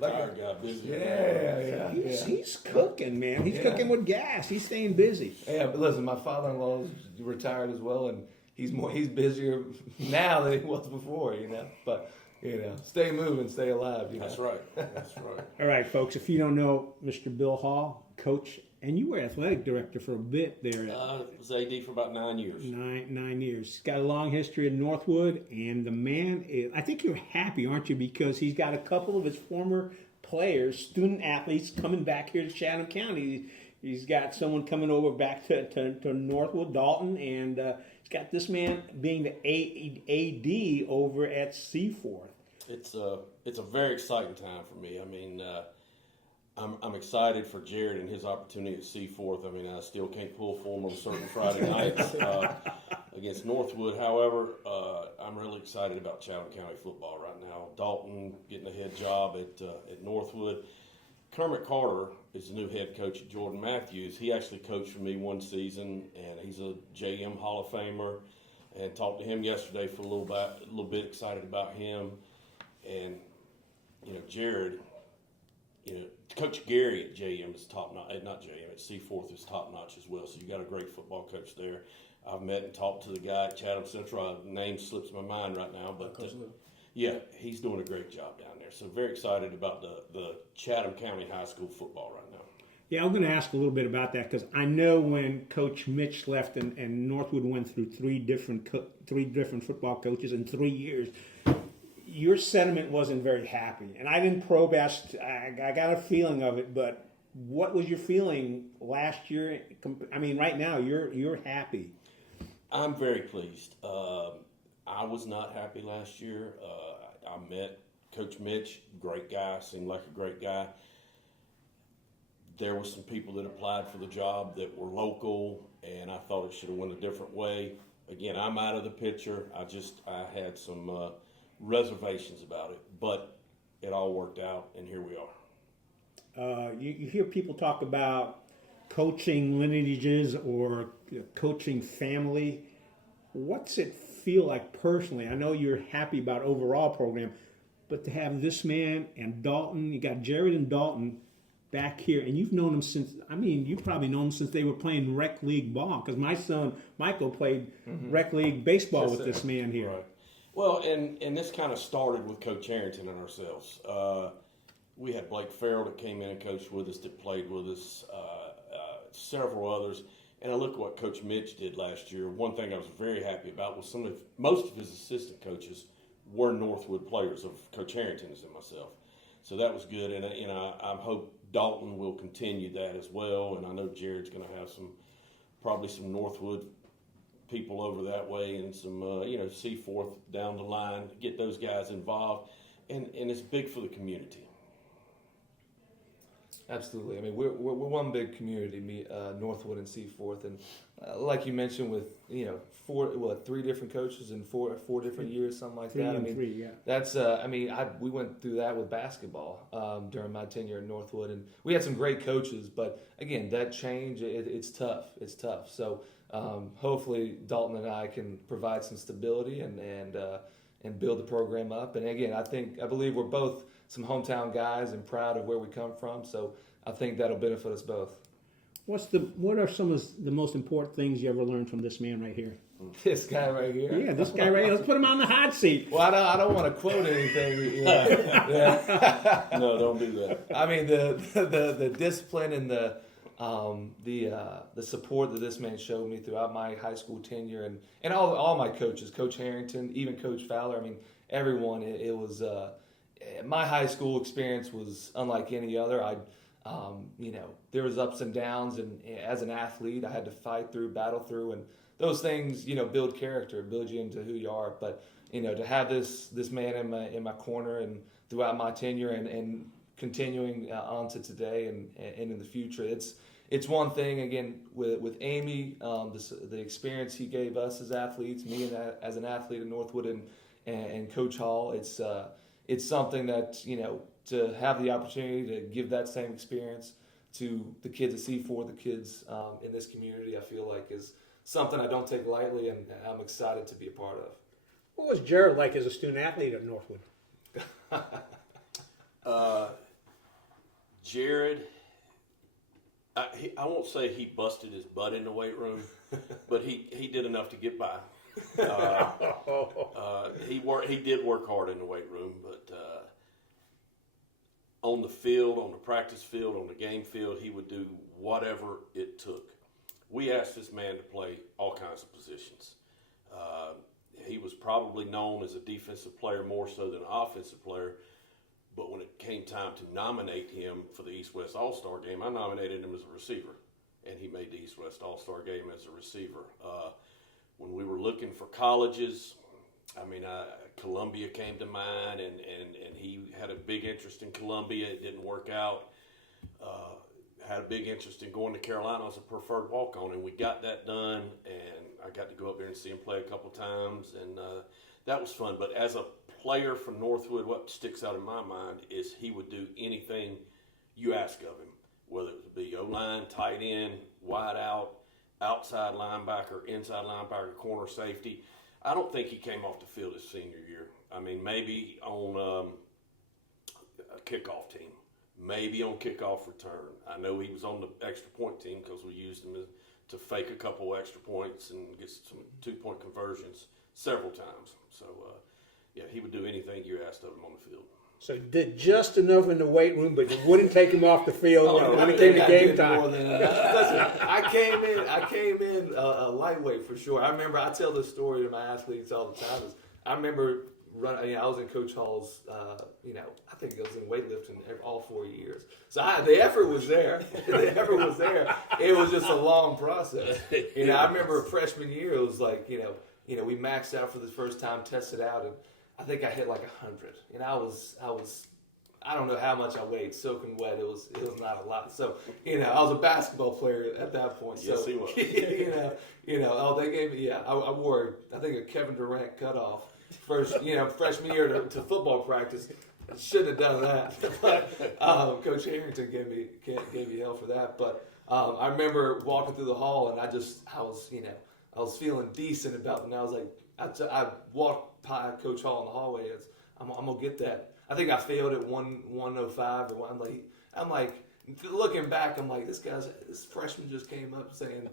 retired guy busy. Yeah. He's cooking, man. He's cooking with gas. He's staying busy. Yeah, but listen, my father-in-law is retired as well, and he's busier now than he was before, But stay moving, stay alive. That's right. All right, folks. If you don't know Mr. Bill Hall, coach, and you were athletic director for a bit there. I was AD for about 9 years. 9 years. He's got a long history in Northwood, and the man is, I think you're happy, aren't you? Because he's got a couple of his former players, student athletes, coming back here to Chatham County. He's got someone coming over back to Northwood, Dalton, and he's got this man being the AD over at Seaforth. It's a very exciting time for me. I mean, I'm excited for Jared and his opportunity at Seaforth. I mean, I still can't pull for him on certain Friday nights against Northwood. However, I'm really excited about Chatham County football right now. Dalton getting a head job at Northwood. Kermit Carter is the new head coach at Jordan Matthews. He actually coached for me one season, and he's a JM Hall of Famer. And talked to him yesterday for a little bit excited about him. And Jared, Coach Gary at JM is top notch. Not JM, at Seaforth is top notch as well. So you got a great football coach there. I've met and talked to the guy at Chatham Central. Name slips my mind right now, but he's doing a great job down there. So very excited about the Chatham County High School football right now. Yeah, I'm going to ask a little bit about that because I know when Coach Mitch left and Northwood went through three different football coaches in 3 years, your sentiment wasn't very happy. And I didn't probe. I got a feeling of it, but what was your feeling last year? I mean, right now you're happy. I'm very pleased. I was not happy last year. I met Coach Mitch, great guy, seemed like a great guy. There were some people that applied for the job that were local, and I thought it should have went a different way. Again, I'm out of the picture. I had some reservations about it, but it all worked out, and here we are. You hear people talk about coaching lineages or coaching family. What's it feel like personally? I know you're happy about overall program, but to have this man and Dalton, you got Jared and Dalton back here, and you've known them since, you've probably known them since they were playing rec league ball, because my son, Michael, played rec league baseball with this man here. Right. Well, and this kind of started with Coach Harrington and ourselves. We had Blake Farrell that came in and coached with us, that played with us, several others. And I look at what Coach Mitch did last year. One thing I was very happy about was most of his assistant coaches were Northwood players of Coach Harrington's and myself. So that was good, and I hope Dalton will continue that as well. And I know Jared's going to have probably some Northwood people over that way, and some Seaforth down the line. Get those guys involved, and it's big for the community. Absolutely. I mean, we're one big community, Northwood and Seaforth, and like you mentioned, with 3 different coaches in four different years, something like that. That's we went through that with basketball during my tenure in Northwood, and we had some great coaches, but again, that change, it's tough. It's tough. So hopefully Dalton and I can provide some stability and build the program up. And again, I believe we're both some hometown guys and proud of where we come from, so I think that'll benefit us both. What are some of the most important things you ever learned from this man right here? This guy right here? Yeah, this guy right here. Let's put him on the hot seat. Well, I don't want to quote anything. No, don't do that. I mean, the discipline and the support that this man showed me throughout my high school tenure, and all my coaches, Coach Harrington, even Coach Fowler. I mean, everyone. It was my high school experience was unlike any other. There was ups and downs, and as an athlete, I had to fight through, battle through, and those things, build character, build you into who you are. But to have this man in my corner and throughout my tenure and continuing on to today and in the future, it's one thing. Again, with Amy, the experience he gave us as athletes, me as an athlete in Northwood, and Coach Hall, it's something that to have the opportunity to give that same experience to the kids at Seaforth, the kids in this community, I feel like is something I don't take lightly, and I'm excited to be a part of. What was Jared like as a student athlete at Northwood? I won't say he busted his butt in the weight room, but he did enough to get by. He did work hard in the weight room, but on the field, on the practice field, on the game field, he would do whatever it took. We asked this man to play all kinds of positions. He was probably known as a defensive player more so than an offensive player, but when it came time to nominate him for the East-West All-Star game, I nominated him as a receiver, and he made the East-West All-Star game as a receiver. When we were looking for colleges, Columbia came to mind, and he had a big interest in Columbia. It didn't work out. Had a big interest in going to Carolina as a preferred walk-on, and we got that done, and I got to go up there and see him play a couple times, and that was fun. But as a player from Northwood, what sticks out in my mind is he would do anything you ask of him, whether it would be O-line, tight end, wide out, outside linebacker, inside linebacker, corner safety. I don't think he came off the field his senior year. I mean, maybe on a kickoff team, maybe on kickoff return. I know he was on the extra point team because we used him to fake a couple extra points and get some 2-point conversions several times. So, yeah, he would do anything you asked of him on the field. So did just enough in the weight room, but you wouldn't take him off the field when it came to game time. Listen, I came in a lightweight for sure. I remember, I tell this story to my athletes all the time. I remember running. I was in Coach Hall's. I think it was in weightlifting all 4 years. So the effort was there. The effort was there. It was just a long process. I remember freshman year. It was like we maxed out for the first time, tested out, and I think I hit like 100. And I was I don't know how much I weighed, soaking wet. It was not a lot. So I was a basketball player at that point. So, yes, he was. They gave me I wore I think a Kevin Durant cutoff first freshman year to football practice. Shouldn't have done that. But Coach Harrington gave me hell for that. But I remember walking through the hall and I was feeling decent about it. And I was like, I walked by Coach Hall in the hallway. I'm gonna get that. I think I failed at 105 or I'm like looking back. I'm like, this freshman just came up saying,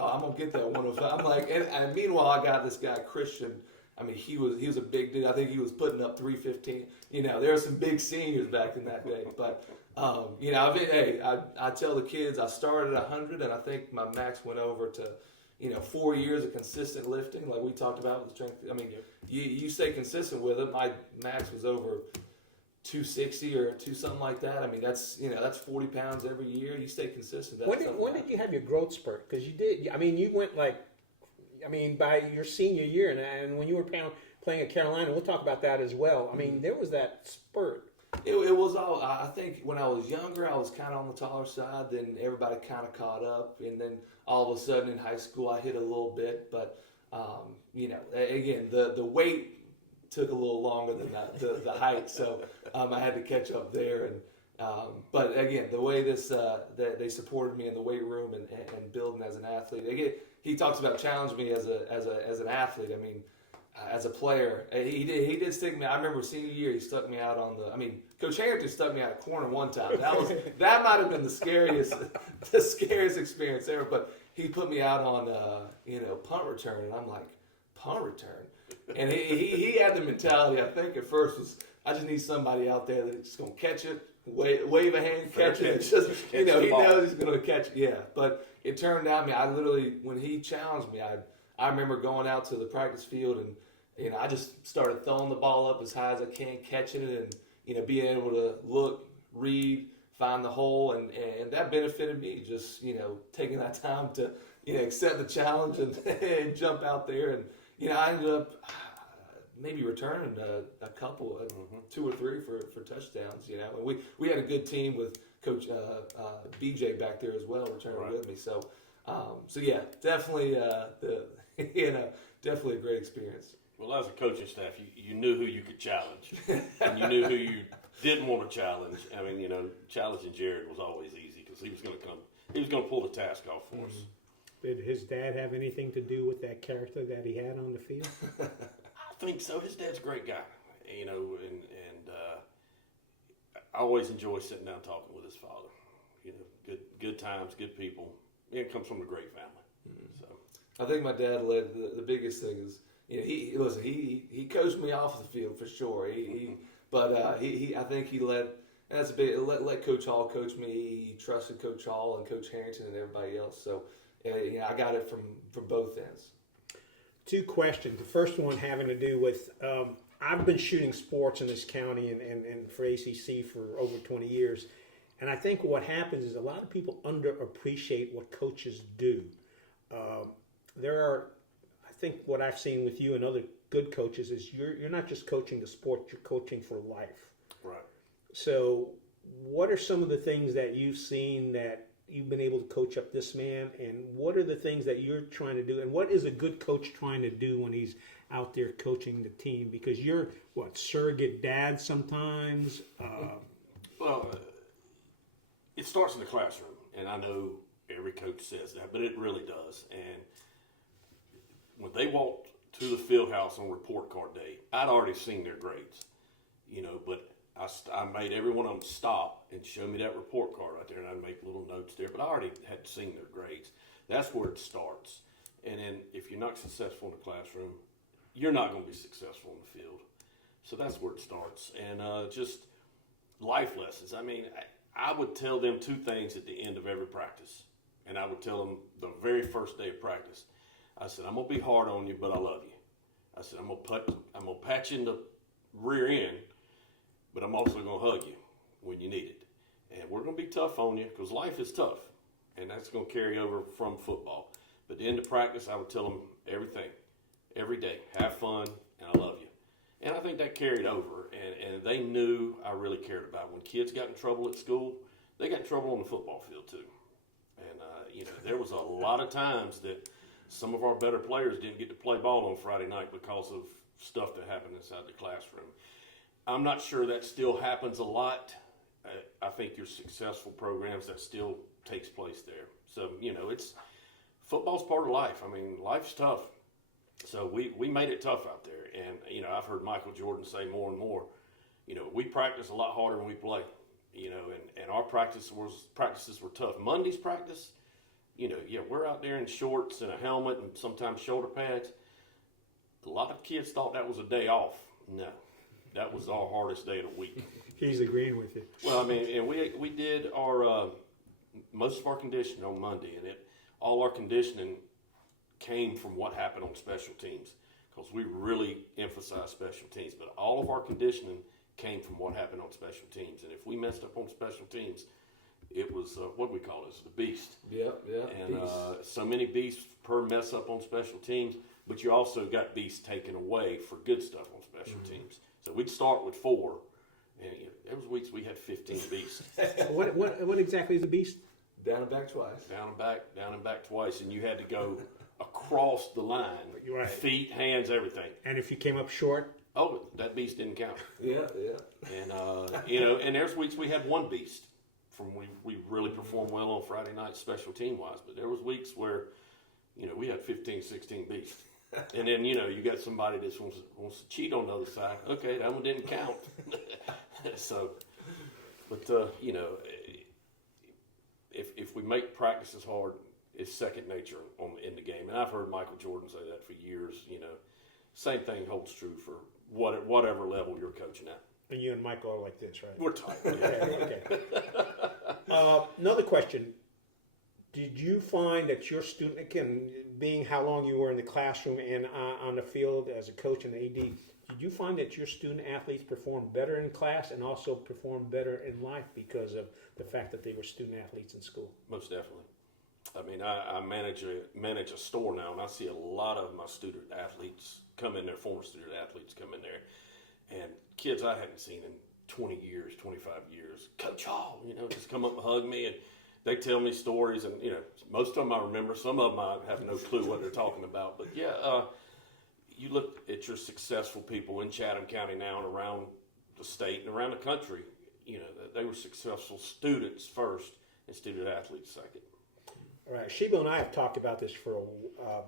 I'm gonna get that 105. I'm like, and meanwhile I got this guy Christian. I mean, he was a big dude. I think he was putting up 315. There were some big seniors back in that day. But I tell the kids I started at 100, and I think my max went over to 4 years of consistent lifting, like we talked about with strength. I mean, you stay consistent with it. My max was over 260 or something like that. I mean, that's 40 pounds every year. You stay consistent. When did you have your growth spurt? Because you did. I mean, you went by your senior year, and when you were playing at Carolina, we'll talk about that as well. I mean, there was that spurt. It was all. I think when I was younger, I was kind of on the taller side. Then everybody kind of caught up, and then all of a sudden in high school, I hit a little bit. But again, the weight took a little longer than the height, so I had to catch up there. And but again, the way that they supported me in the weight room and building as an athlete. Again, he talks about challenging me as an athlete. I mean, as a player, he did stick me. I remember senior year, he stuck me out on Coach Harrington stuck me out of corner one time. That might have been the scariest experience ever. But he put me out on punt return, and I'm like, punt return, and he had the mentality. I think at first was, I just need somebody out there that's just gonna catch it, wave a hand, catch it. It's just he knows he's gonna catch it. Yeah, but it turned out I literally, when he challenged me, I remember going out to the practice field and I just started throwing the ball up as high as I can, catching it, and being able to look, read, find the hole, and that benefited me. Just taking that time to accept the challenge and jump out there, and I ended up maybe returning a couple, 2 or 3 for touchdowns. And we had a good team with Coach BJ back there as well, returning with me. So yeah, definitely definitely a great experience. Well, as a coaching staff, you knew who you could challenge, and you knew who you didn't want to challenge. I mean, challenging Jared was always easy because he was going to come. He was going to pull the task off for us. Did his dad have anything to do with that character that he had on the field? I think so. His dad's a great guy, and I always enjoy sitting down talking with his father. good times, good people. It comes from a great family. So I think my dad led the biggest thing is he coached me off the field for sure. I think he led. That's a big let Coach Hall coach me. He trusted Coach Hall and Coach Harrington and everybody else. So I got it from both ends. Two questions. The first one having to do with I've been shooting sports in this county and for ACC for over 20 years. And I think what happens is a lot of people underappreciate what coaches do. I think what I've seen with you and other good coaches is you're not just coaching the sport, you're coaching for life. right. So what are some of the things that you've seen that you've been able to coach up this man, and what are the things that you're trying to do, and what is a good coach trying to do when he's out there coaching the team? Because you're surrogate dad sometimes. Well, it starts in the classroom, and I know every coach says that, but it really does. And when they walked to the field house on report card day, I'd already seen their grades, but I made every one of them stop and show me that report card right there, and I'd make little notes there, but I already had seen their grades. That's where it starts. And then if you're not successful in the classroom, you're not going to be successful in the field. So that's where it starts. And just life lessons. I mean, I would tell them two things at the end of every practice. And I would tell them the very first day of practice. I said, I'm going to be hard on you, but I love you. I said, I'm going to pat you in the rear end, but I'm also going to hug you when you need it. And we're going to be tough on you because life is tough. And that's going to carry over from football. But at the end of practice, I would tell them everything, every day. Have fun, and I love you. And I think that carried over. And they knew I really cared about it. When kids got in trouble at school, they got in trouble on the football field too. And, there was a lot of times that some of our better players didn't get to play ball on Friday night because of stuff that happened inside the classroom. I'm not sure that still happens a lot. I think your successful programs, that still takes place there. So, it's football's part of life. I mean, life's tough. So we made it tough out there. And, I've heard Michael Jordan say more and more, we practice a lot harder than we play, and our practices were tough. Monday's practice, we're out there in shorts and a helmet and sometimes shoulder pads. A lot of kids thought that was a day off. No, that was our hardest day of the week. He's agreeing with you. Well, I mean, and we did our most of our conditioning on Monday, and all our conditioning came from what happened on special teams, because we really emphasize special teams. But all of our conditioning came from what happened on special teams, and if we messed up on special teams, it was what do we call this? The beast. Yeah. And so many beasts per mess up on special teams, but you also got beasts taken away for good stuff on special teams. So we'd start with 4, and there was weeks we had 15 beasts. What exactly is a beast? Down and back twice. Down and back twice, and you had to go across the line, Right. Feet, hands, everything. And if you came up short? Oh, that beast didn't count. Yeah. And and there's weeks we had 1 beast. We really performed well on Friday night special team wise, but there was weeks where we had 15, 16 beasts. And then you got somebody that wants to cheat on the other side. Okay, that one didn't count. So, but if we make practices hard, it's second nature in the game. And I've heard Michael Jordan say that for years. Same thing holds true for whatever level you're coaching at. And you and Michael are like this, right? We're tight. Okay. Another question. Did you find that your student, again, being how long you were in the classroom and on the field as a coach and AD, did you find that your student athletes performed better in class and also performed better in life because of the fact that they were student athletes in school? Most definitely. I mean, I manage a store now, and I see a lot of my student athletes come in there, former student athletes come in there, and kids I hadn't seen in 20 years, 25 years. Coach Hall, just come up and hug me, and they tell me stories, and most of them I remember. Some of them I have no clue what they're talking about. But yeah, you look at your successful people in Chatham County now and around the state and around the country. They were successful students first and student athletes second. All right, Sheba and I have talked about this for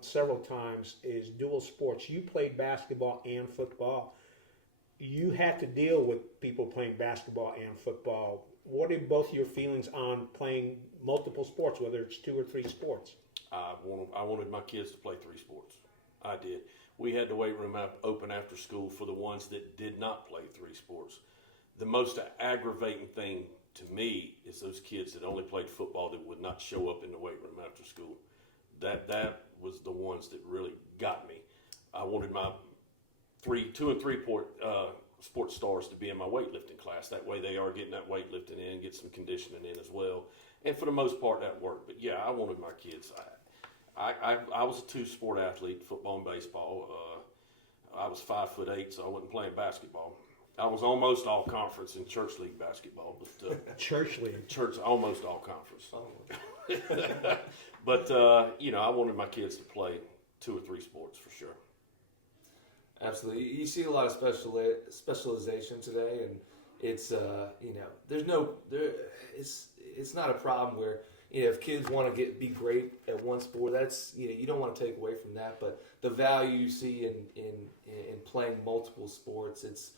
several times, is dual sports. You played basketball and football. you had to deal with people playing basketball and football. What are both your feelings on playing multiple sports, whether it's 2 or 3 sports? I wanted my kids to play 3 sports. I did. We had the weight room open after school for the ones that did not play 3 sports. The most aggravating thing to me is those kids that only played football that would not show up in the weight room after school. That was the ones that really got me. I wanted my 2 and 3 sports stars to be in my weightlifting class. That way they are getting that weightlifting in, get some conditioning in as well. And for the most part, that worked. But yeah, I wanted my kids. I was a 2-sport athlete, football and baseball. I was 5'8", so I wasn't playing basketball. I was almost all conference in church league basketball, but Church league. Church almost all conference. But I wanted my kids to play 2 or 3 sports for sure. Absolutely. You see a lot of specialization today, and it's it's not a problem where if kids want to be great at one sport, that's you don't want to take away from that. But the value you see in playing multiple sports, it's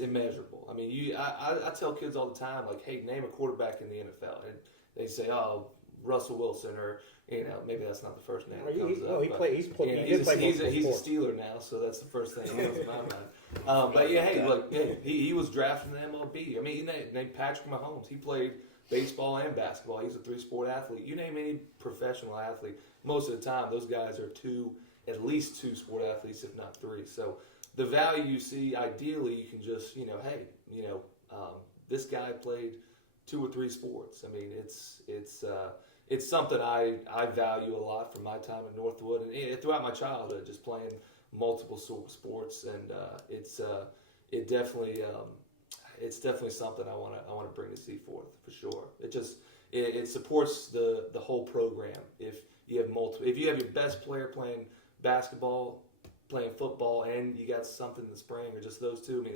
immeasurable. I mean, I tell kids all the time, like, hey, name a quarterback in the NFL, and they say, oh, Russell Wilson, or maybe that's not the first name that comes up. He's a Steeler now, so that's the first thing that comes to my mind. But yeah, hey, look, he was drafted in the MLB. I mean, he named Patrick Mahomes. He played baseball and basketball. He's a 3-sport athlete. You name any professional athlete, most of the time those guys are at least 2-sport athletes, if not 3. So the value you see, ideally, you can just this guy played 2 or 3 sports. I mean, it's something I value a lot from my time at Northwood and throughout my childhood, just playing multiple sports, and it's definitely something I want to bring to Seaforth for sure. It supports the whole program. If you have your best player playing basketball, playing football, and you got something in the spring, or just those 2, I mean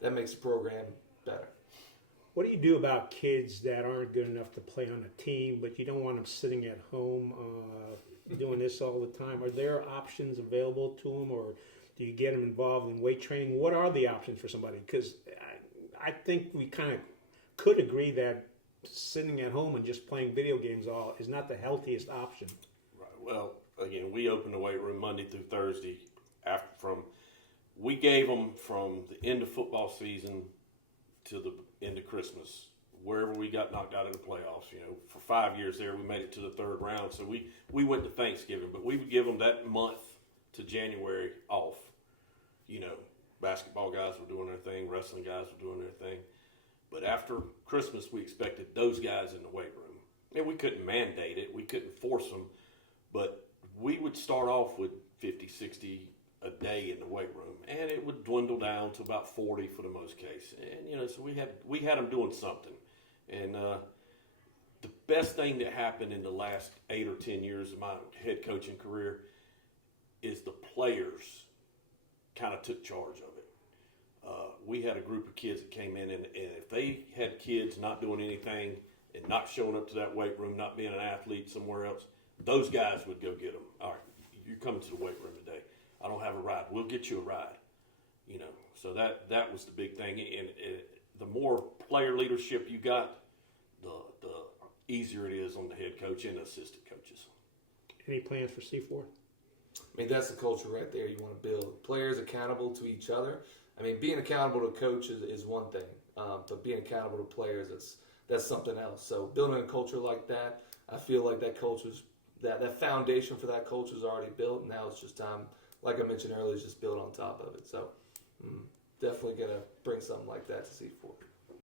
that makes the program better. What do you do about kids that aren't good enough to play on a team, but you don't want them sitting at home doing this all the time? Are there options available to them, or do you get them involved in weight training? What are the options for somebody? Because I think we kind of could agree that sitting at home and just playing video games is not the healthiest option. Right. Well, again, we open the weight room Monday through Thursday. We gave them from the end of football season to the end of Christmas, wherever we got knocked out of the playoffs. For 5 years there, we made it to the 3rd round. So we went to Thanksgiving, but we would give them that month to January off. Basketball guys were doing their thing, wrestling guys were doing their thing. But after Christmas, we expected those guys in the weight room. And we couldn't mandate it, we couldn't force them, but we would start off with 50, 60 a day in the weight room, and it would dwindle down to about 40 for the most case. And so we had them doing something. And the best thing that happened in the last 8 or 10 years of my head coaching career is the players kind of took charge of it. We had a group of kids that came in, and if they had kids not doing anything and not showing up to that weight room, not being an athlete somewhere else, those guys would go get them. All right, you're coming to the weight room today. I don't have a ride. We'll get you a ride. So that was the big thing. And the more player leadership you got, the easier it is on the head coach and the assistant coaches. Any plans for Seaforth? I mean, that's the culture right there you want to build. Players accountable to each other. I mean, being accountable to coaches is one thing, but being accountable to players, that's something else. So building a culture like that, I feel like that foundation for that culture is already built. Now it's just time, like I mentioned earlier, is just build on top of it. So definitely going to bring something like that to Seaforth.